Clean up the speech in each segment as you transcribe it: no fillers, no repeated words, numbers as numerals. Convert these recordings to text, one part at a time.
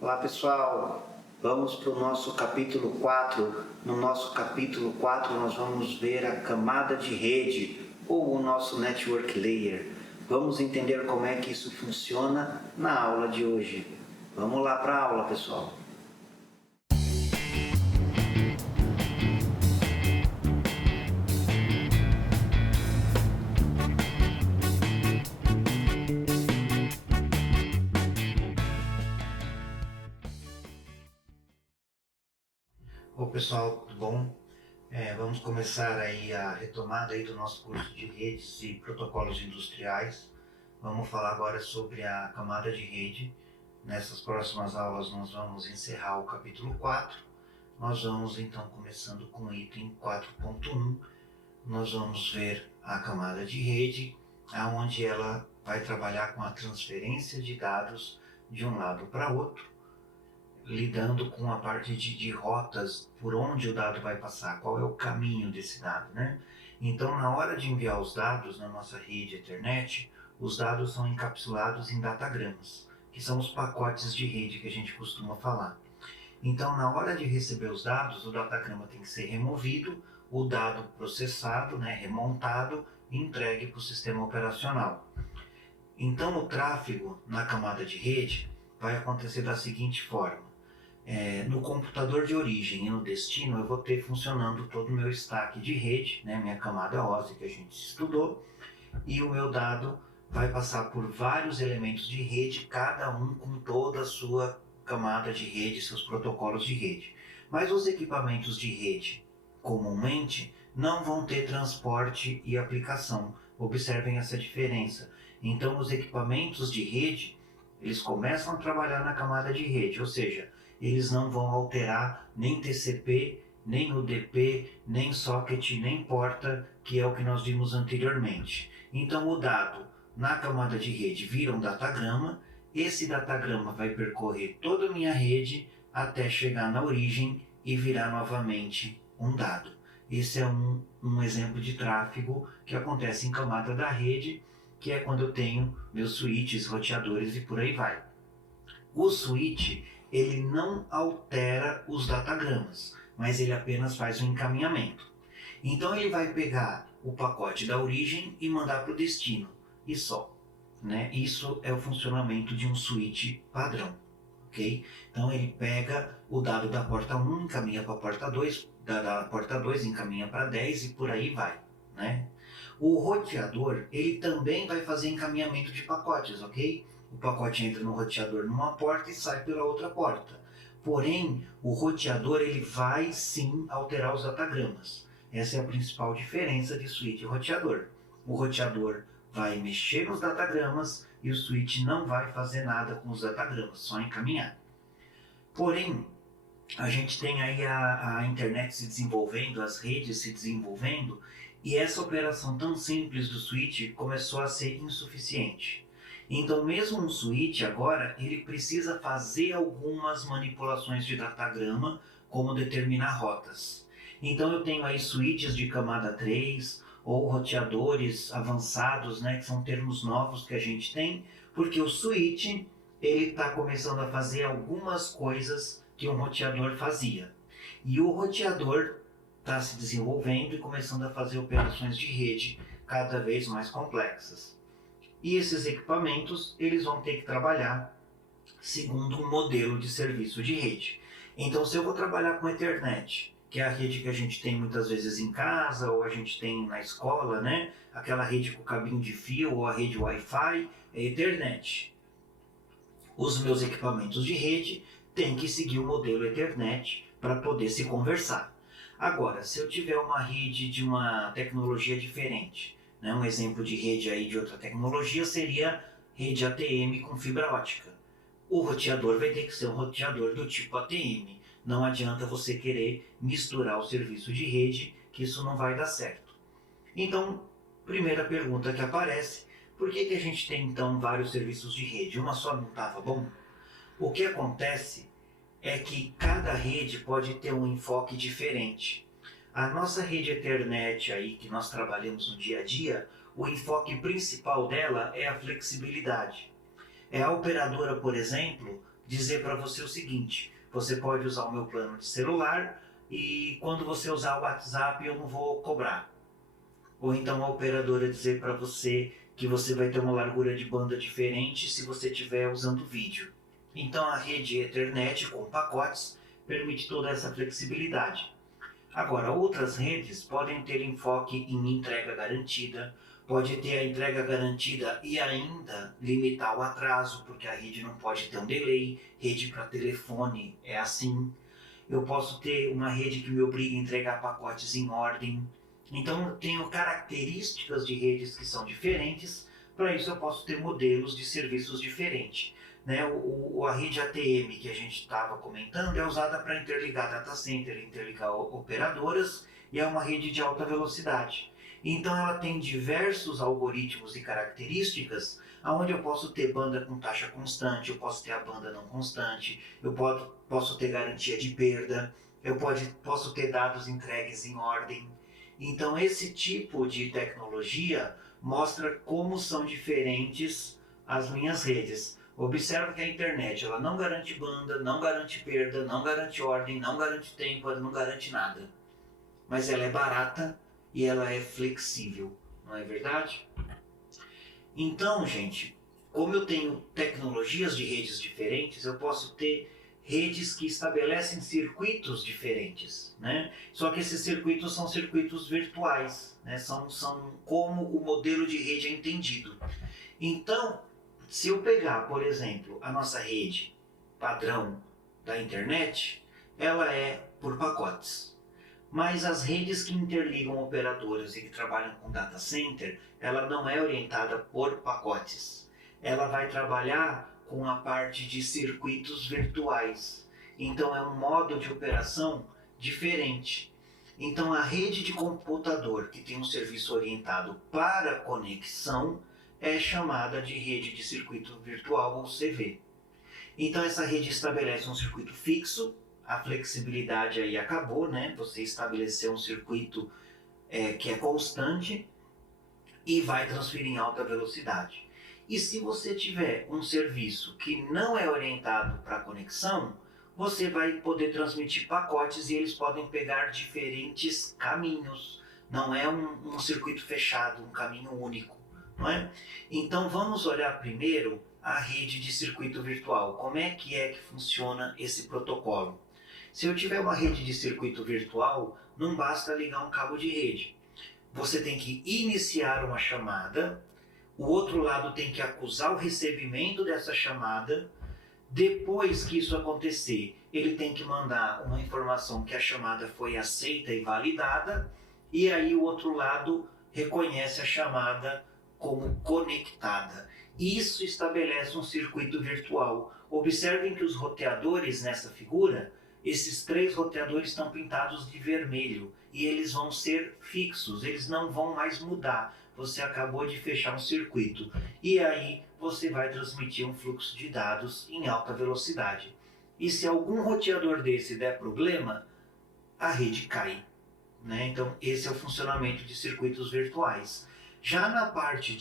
Olá pessoal, vamos para o nosso capítulo 4. No nosso capítulo 4 nós vamos ver a camada de rede ou o nosso Network Layer. Vamos entender como é que isso funciona na aula de hoje. Vamos lá para a aula, pessoal. Oi pessoal, tudo bom? Vamos começar aí a retomada aí do nosso curso de redes e protocolos industriais. Vamos falar agora sobre a camada de rede. Nessas próximas aulas nós vamos encerrar o capítulo 4. Nós vamos então começando com o item 4.1. Nós vamos ver a camada de rede, onde ela vai trabalhar com a transferência de dados de um lado para outro, lidando com a parte de rotas, por onde o dado vai passar, qual é o caminho desse dado, né? Então, na hora de enviar os dados na nossa rede Ethernet, os dados são encapsulados em datagramas, que são os pacotes de rede que a gente costuma falar. Então, na hora de receber os dados, o datagrama tem que ser removido, o dado processado, né, remontado e entregue para o sistema operacional. Então, o tráfego na camada de rede vai acontecer da seguinte forma. No computador de origem e no destino eu vou ter funcionando todo o meu stack de rede, né, minha camada OSI que a gente estudou, e o meu dado vai passar por vários elementos de rede, cada um com toda a sua camada de rede, seus protocolos de rede. Mas os equipamentos de rede, comumente, não vão ter transporte e aplicação. Observem essa diferença. Então, os equipamentos de rede, eles começam a trabalhar na camada de rede, ou seja, eles não vão alterar nem TCP, nem UDP, nem socket, nem porta, que é o que nós vimos anteriormente. Então, o dado na camada de rede vira um datagrama. Esse datagrama vai percorrer toda a minha rede até chegar na origem e virar novamente um dado. Esse é um exemplo de tráfego que acontece em camada da rede, que é quando eu tenho meus switches, roteadores e por aí vai. O switch, ele não altera os datagramas, mas ele apenas faz o encaminhamento. Então ele vai pegar o pacote da origem e mandar para o destino, e só. Né? Isso é o funcionamento de um switch padrão. Okay? Então ele pega o dado da porta 1, encaminha para a porta 2, da porta 2 encaminha para 10 e por aí vai. Né? O roteador, ele também vai fazer encaminhamento de pacotes, ok? O pacote entra no roteador numa porta e sai pela outra porta. Porém, o roteador ele vai sim alterar os datagramas. Essa é a principal diferença de switch e roteador. O roteador vai mexer nos datagramas e o switch não vai fazer nada com os datagramas, só encaminhar. Porém, a gente tem aí a internet se desenvolvendo, as redes se desenvolvendo, e essa operação tão simples do switch começou a ser insuficiente. Então, mesmo um switch agora, ele precisa fazer algumas manipulações de datagrama, como determinar rotas. Então, eu tenho aí switches de camada 3, ou roteadores avançados, né, que são termos novos que a gente tem, porque o switch ele está começando a fazer algumas coisas que um roteador fazia. E o roteador está se desenvolvendo e começando a fazer operações de rede cada vez mais complexas. E esses equipamentos eles vão ter que trabalhar segundo um modelo de serviço de rede. Então, se eu vou trabalhar com Ethernet, que é a rede que a gente tem muitas vezes em casa, ou a gente tem na escola, né? Aquela rede com cabinho de fio, ou a rede Wi-Fi, é Ethernet. Os meus equipamentos de rede têm que seguir o modelo Ethernet para poder se conversar. Agora, se eu tiver uma rede de uma tecnologia diferente, né? Um exemplo de rede aí de outra tecnologia seria rede ATM com fibra ótica. O roteador vai ter que ser um roteador do tipo ATM. Não adianta você querer misturar o serviço de rede, que isso não vai dar certo. Então, primeira pergunta que aparece, por que a gente tem então vários serviços de rede? Uma só não estava bom? O que acontece é que cada rede pode ter um enfoque diferente. A nossa rede Ethernet aí, que nós trabalhamos no dia a dia, o enfoque principal dela é a flexibilidade. A operadora, por exemplo, dizer para você o seguinte: você pode usar o meu plano de celular e quando você usar o WhatsApp eu não vou cobrar. Ou então a operadora dizer para você que você vai ter uma largura de banda diferente se você estiver usando vídeo. Então a rede Ethernet com pacotes permite toda essa flexibilidade. Agora, outras redes podem ter enfoque em entrega garantida, pode ter a entrega garantida e ainda limitar o atraso, porque a rede não pode ter um delay, rede para telefone é assim. Eu posso ter uma rede que me obriga a entregar pacotes em ordem. Então, eu tenho características de redes que são diferentes, para isso eu posso ter modelos de serviços diferentes. Né? A rede ATM que a gente estava comentando é usada para interligar data center, interligar operadoras, e é uma rede de alta velocidade. Então ela tem diversos algoritmos e características, onde eu posso ter banda com taxa constante, eu posso ter a banda não constante, eu posso ter garantia de perda, posso ter dados entregues em ordem. Então esse tipo de tecnologia mostra como são diferentes as minhas redes. Observe que a internet ela não garante banda, não garante perda, não garante ordem, não garante tempo, ela não garante nada. Mas ela é barata e ela é flexível, não é verdade? Então, gente, como eu tenho tecnologias de redes diferentes, eu posso ter redes que estabelecem circuitos diferentes, né? Só que esses circuitos são circuitos virtuais, né? São como o modelo de rede é entendido. Então, se eu pegar, por exemplo, a nossa rede padrão da internet, ela é por pacotes. Mas as redes que interligam operadoras e que trabalham com data center, ela não é orientada por pacotes. Ela vai trabalhar com a parte de circuitos virtuais. Então é um modo de operação diferente. Então a rede de computador que tem um serviço orientado para conexão é chamada de rede de circuito virtual ou CV. Então essa rede estabelece um circuito fixo, a flexibilidade aí acabou, né? Você estabeleceu um circuito que é constante e vai transferir em alta velocidade. E se você tiver um serviço que não é orientado para conexão, você vai poder transmitir pacotes e eles podem pegar diferentes caminhos. Não é um circuito fechado, um caminho único. Não é? Então vamos olhar primeiro a rede de circuito virtual. Como é que funciona esse protocolo? Se eu tiver uma rede de circuito virtual, não basta ligar um cabo de rede. Você tem que iniciar uma chamada, o outro lado tem que acusar o recebimento dessa chamada. Depois que isso acontecer, ele tem que mandar uma informação que a chamada foi aceita e validada, e aí o outro lado reconhece a chamada como conectada. Isso estabelece um circuito virtual. Observem que os roteadores nessa figura, esses 3 roteadores estão pintados de vermelho e eles vão ser fixos, eles não vão mais mudar. Você acabou de fechar um circuito e aí você vai transmitir um fluxo de dados em alta velocidade. E se algum roteador desse der problema, a rede cai. Né? Então esse é o funcionamento de circuitos virtuais. Já na parte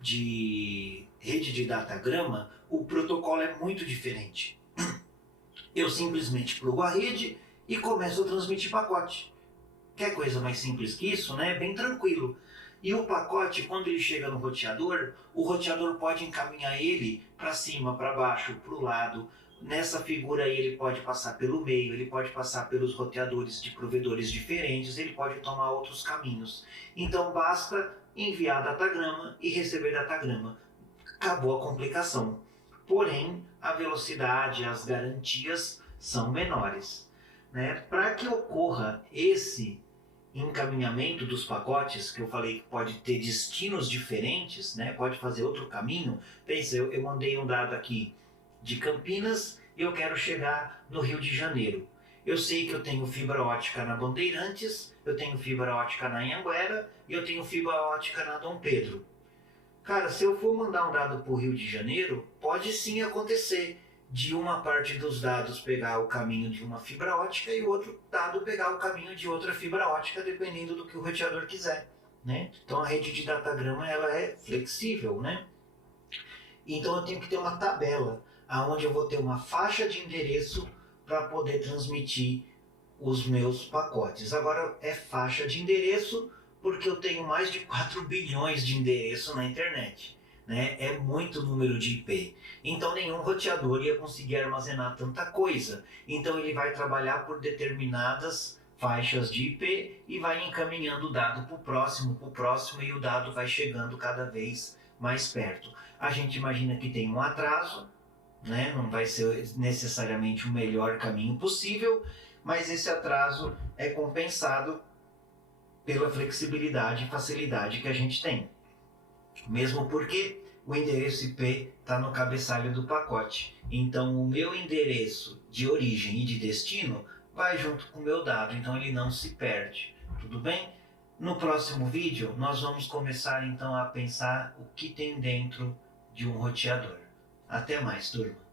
de rede de datagrama, o protocolo é muito diferente. Eu simplesmente plugo a rede e começo a transmitir pacote. Quer coisa mais simples que isso, né? Bem tranquilo. E o pacote, quando ele chega no roteador, o roteador pode encaminhar ele para cima, para baixo, para o lado. Nessa figura aí ele pode passar pelo meio, ele pode passar pelos roteadores de provedores diferentes, ele pode tomar outros caminhos. Então basta enviar datagrama e receber datagrama. Acabou a complicação. Porém, a velocidade, as garantias são menores. Né? Para que ocorra esse encaminhamento dos pacotes, que eu falei que pode ter destinos diferentes, né? Pode fazer outro caminho. Pensa, eu mandei um dado aqui de Campinas e eu quero chegar no Rio de Janeiro. Eu sei que eu tenho fibra ótica na Bandeirantes, eu tenho fibra ótica na Anhanguera e eu tenho fibra ótica na Dom Pedro. Cara, se eu for mandar um dado para o Rio de Janeiro, pode sim acontecer de uma parte dos dados pegar o caminho de uma fibra ótica e o outro dado pegar o caminho de outra fibra ótica, dependendo do que o roteador quiser. Né? Então a rede de datagrama ela é flexível. Né? Então eu tenho que ter uma tabela. aonde eu vou ter uma faixa de endereço para poder transmitir os meus pacotes. Agora é faixa de endereço porque eu tenho mais de 4 bilhões de endereços na internet. Né? É muito número de IP. Então nenhum roteador ia conseguir armazenar tanta coisa. Então ele vai trabalhar por determinadas faixas de IP e vai encaminhando o dado para o próximo, e o dado vai chegando cada vez mais perto. A gente imagina que tem um atraso, né? Não vai ser necessariamente o melhor caminho possível, mas esse atraso é compensado pela flexibilidade e facilidade que a gente tem. Mesmo porque o endereço IP está no cabeçalho do pacote. Então o meu endereço de origem e de destino vai junto com o meu dado, então ele não se perde. Tudo bem? No próximo vídeo nós vamos começar então a pensar o que tem dentro de um roteador. Até mais, turma!